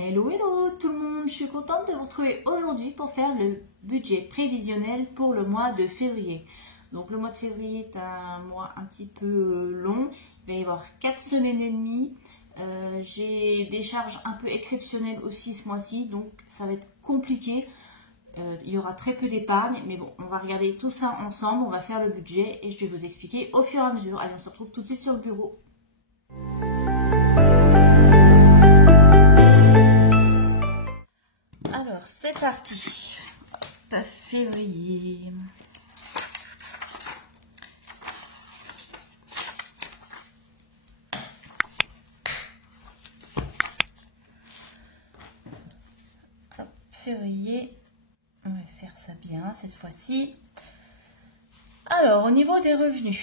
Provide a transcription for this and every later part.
Hello, hello tout le monde, je suis contente de vous retrouver aujourd'hui pour faire le budget prévisionnel pour le mois de février. Donc le mois de février est un mois un petit peu long, il va y avoir 4 semaines et demie. J'ai des charges un peu exceptionnelles aussi ce mois-ci, donc ça va être compliqué. Il y aura très peu d'épargne, mais bon, on va regarder tout ça ensemble, on va faire le budget et je vais vous expliquer au fur et à mesure. Allez, on se retrouve tout de suite sur le bureau. Alors, c'est parti. Hop, février. Hop, février. On va faire ça bien cette fois-ci. Alors, au niveau des revenus,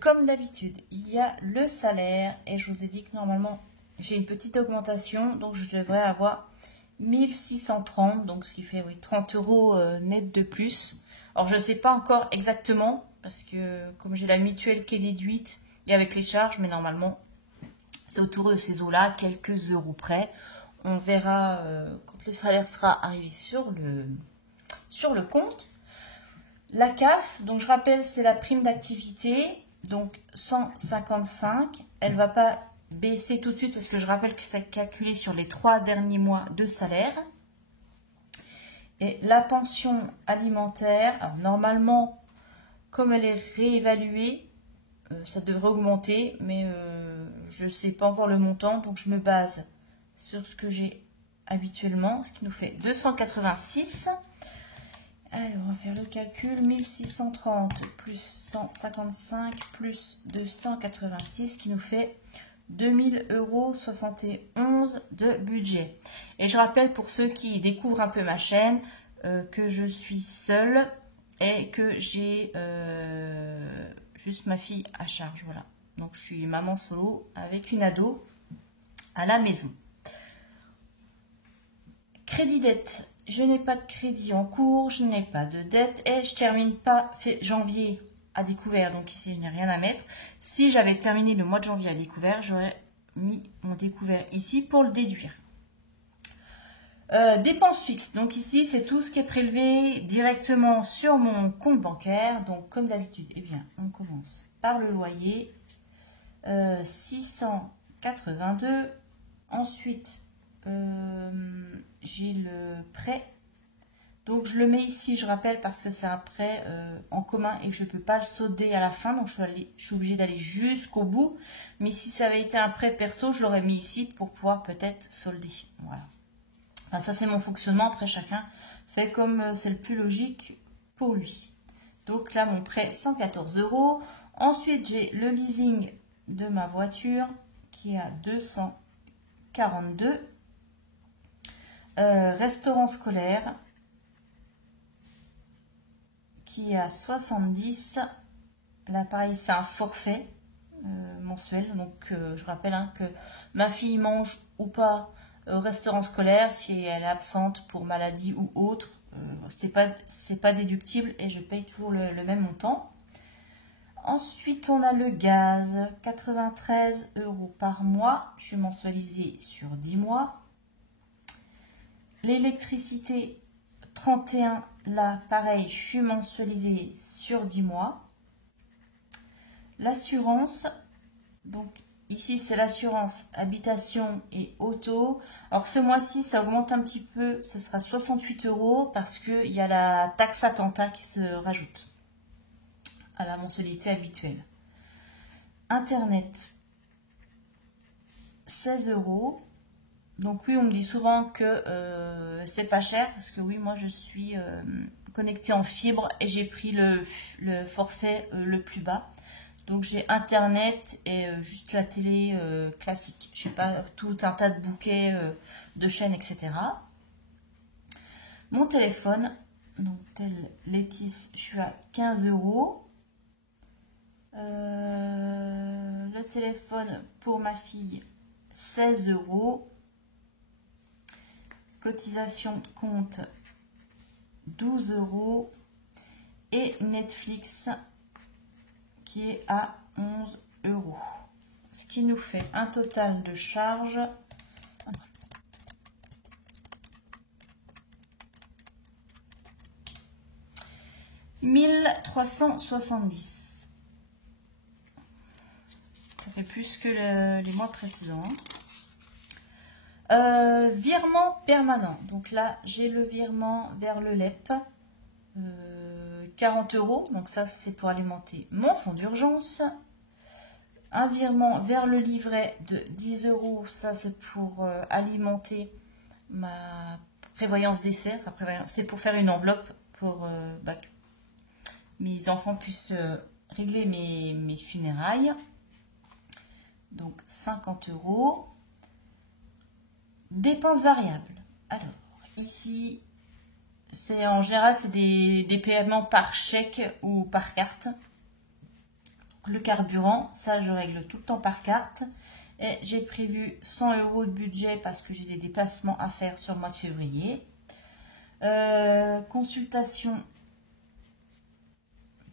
comme d'habitude, il y a le salaire et je vous ai dit que normalement, j'ai une petite augmentation, donc je devrais avoir 1630, donc ce qui fait 30 euros net de plus. Alors, je ne sais pas encore exactement, parce que comme j'ai la mutuelle qui est déduite et avec les charges, mais normalement, c'est autour de ces eaux-là, quelques euros près. On verra quand le salaire sera arrivé sur le compte. La CAF, donc je rappelle, c'est la prime d'activité, donc 155. Elle ne va pas baisser tout de suite parce que je rappelle que c'est calculé sur les 3 derniers mois de salaire. Et la pension alimentaire, alors normalement, comme elle est réévaluée, ça devrait augmenter, mais je ne sais pas encore le montant, donc je me base sur ce que j'ai habituellement, ce qui nous fait 286. Allez, on va faire le calcul. 1630 plus 155 plus 286 qui nous fait 2000,71 € de budget. Et je rappelle pour ceux qui découvrent un peu ma chaîne que je suis seule et que j'ai juste ma fille à charge. Voilà. Donc je suis maman solo avec une ado à la maison. Crédit dette. Je n'ai pas de crédit en cours, je n'ai pas de dette et je termine pas janvier à découvert. Donc ici, je n'ai rien à mettre. Si j'avais terminé le mois de janvier à découvert, j'aurais mis mon découvert ici pour le déduire. Dépenses fixes. Donc ici, c'est tout ce qui est prélevé directement sur mon compte bancaire. Donc comme d'habitude, eh bien, on commence par le loyer. 682. Ensuite, j'ai le prêt, donc je le mets ici, je rappelle, parce que c'est un prêt en commun et que je ne peux pas le solder à la fin, donc je suis obligée d'aller jusqu'au bout. Mais si ça avait été un prêt perso, je l'aurais mis ici pour pouvoir peut-être solder. Voilà. Enfin, ça c'est mon fonctionnement, après chacun fait comme c'est le plus logique pour lui. Donc là mon prêt 114 €. Ensuite j'ai le leasing de ma voiture qui est à 242. Restaurant scolaire qui est à 70. Là pareil, c'est un forfait mensuel, donc je rappelle que ma fille mange ou pas au restaurant scolaire, si elle est absente pour maladie ou autre, c'est pas déductible et je paye toujours le même montant. Ensuite, on a le gaz, 93 € par mois, je suis mensualisée sur 10 mois. L'électricité, 31, là, pareil, je suis mensualisée sur 10 mois. L'assurance, donc ici, c'est l'assurance habitation et auto. Alors, ce mois-ci, ça augmente un petit peu, ce sera 68 € parce qu'il y a la taxe attentat qui se rajoute à la mensualité habituelle. Internet, 16 €. Donc oui, on me dit souvent que c'est pas cher parce que oui, moi je suis connectée en fibre et j'ai pris le forfait le plus bas. Donc j'ai internet et juste la télé classique. Je n'ai pas tout un tas de bouquets de chaînes, etc. Mon téléphone, donc tel Letis, je suis à 15 €. Le téléphone pour ma fille, 16 €. Cotisation de compte 12 € et Netflix qui est à 11 €. Ce qui nous fait un total de charge. Alors 1370. Ça fait plus que les mois précédents. Virement permanent. Donc là, j'ai le virement vers le LEP. 40 €. Donc ça, c'est pour alimenter mon fonds d'urgence. Un virement vers le livret de 10 €. Ça, c'est pour alimenter ma prévoyance décès. Enfin, c'est pour faire une enveloppe pour que mes enfants puissent régler mes funérailles. Donc 50 €. Dépenses variables. Alors, ici, en général, c'est des paiements par chèque ou par carte. Donc, le carburant, ça, je règle tout le temps par carte. Et j'ai prévu 100 € de budget parce que j'ai des déplacements à faire sur le mois de février. Consultation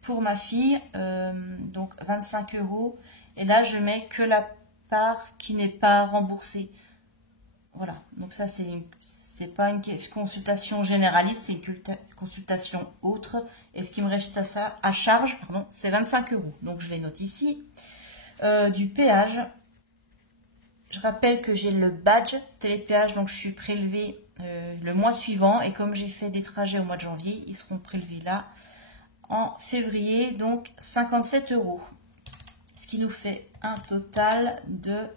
pour ma fille, donc 25 €. Et là, je mets que la part qui n'est pas remboursée. Voilà, donc ça, c'est pas une consultation généraliste, c'est une consultation autre. Et ce qui me reste à charge, c'est 25 €. Donc, je les note ici. Du péage. Je rappelle que j'ai le badge télépéage, donc je suis prélevée le mois suivant. Et comme j'ai fait des trajets au mois de janvier, ils seront prélevés là en février, donc 57 €. Ce qui nous fait un total de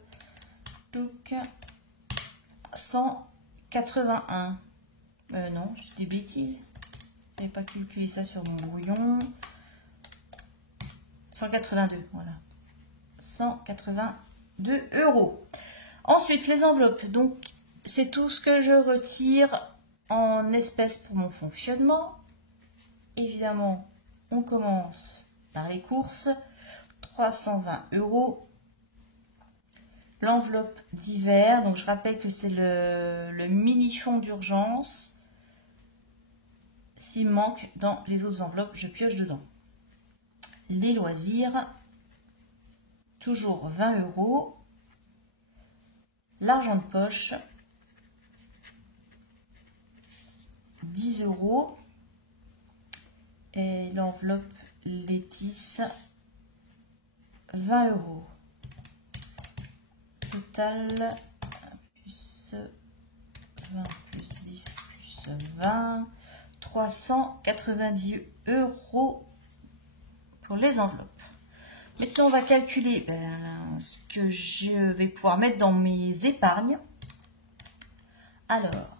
181. Non, je dis des bêtises. Je n'ai pas calculé ça sur mon brouillon. 182, voilà. 182 €. Ensuite, les enveloppes. Donc, c'est tout ce que je retire en espèces pour mon fonctionnement. Évidemment, on commence par les courses. 320 €. L'enveloppe d'hiver, donc je rappelle que c'est le mini fonds d'urgence. S'il manque dans les autres enveloppes, je pioche dedans. Les loisirs, toujours 20 €. L'argent de poche, 10 €. Et l'enveloppe Létis, 20 €. Total, plus 20, plus 10, plus 20, 390 € pour les enveloppes. Maintenant, on va calculer ce que je vais pouvoir mettre dans mes épargnes. Alors,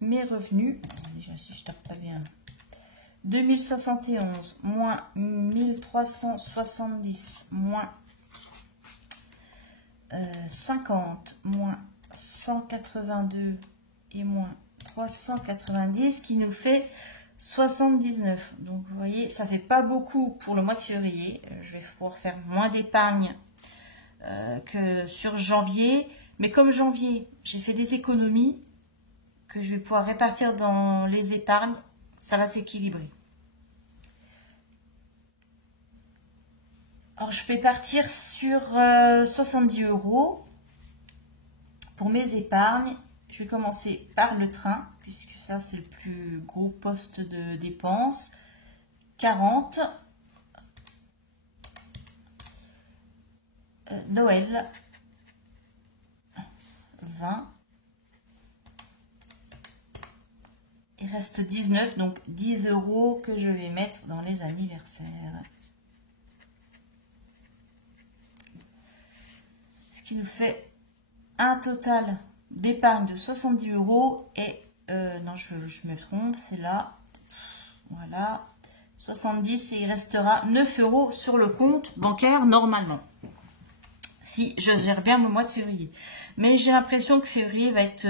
mes revenus, déjà si je tape pas bien, 2071 moins 1370 moins 50 moins 182 et moins 390 qui nous fait 79. Donc vous voyez, ça fait pas beaucoup pour le mois de février. Je vais pouvoir faire moins d'épargne que sur janvier. Mais comme janvier, j'ai fait des économies que je vais pouvoir répartir dans les épargnes, ça va s'équilibrer. Alors, je vais partir sur 70 € pour mes épargnes. Je vais commencer par le train, puisque ça, c'est le plus gros poste de dépenses. 40. Noël. 20. Il reste 19, donc 10 € que je vais mettre dans les anniversaires. Qui nous fait un total d'épargne de 70 € et non, je me trompe, c'est là, voilà, 70 et il restera 9 € sur le compte bancaire normalement, si je gère bien mon mois de février. Mais j'ai l'impression que février va être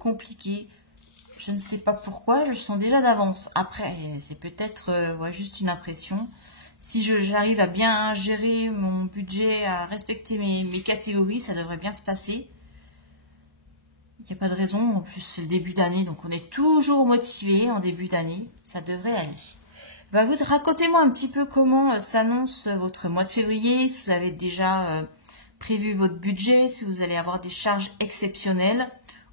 compliqué, je ne sais pas pourquoi, je le sens déjà d'avance. Après, c'est peut-être juste une impression. Si j'arrive à bien gérer mon budget, à respecter mes catégories, ça devrait bien se passer. Il n'y a pas de raison. En plus, c'est le début d'année, donc on est toujours motivé en début d'année. Ça devrait aller. Vous racontez-moi un petit peu comment s'annonce votre mois de février, si vous avez déjà prévu votre budget, si vous allez avoir des charges exceptionnelles,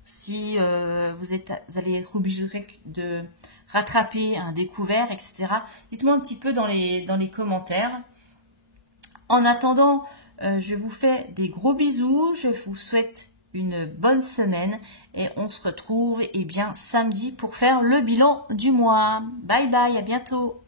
si vous allez être obligé de rattraper un découvert, etc. Dites-moi un petit peu dans les commentaires. En attendant, je vous fais des gros bisous. Je vous souhaite une bonne semaine et on se retrouve samedi pour faire le bilan du mois. Bye bye, à bientôt.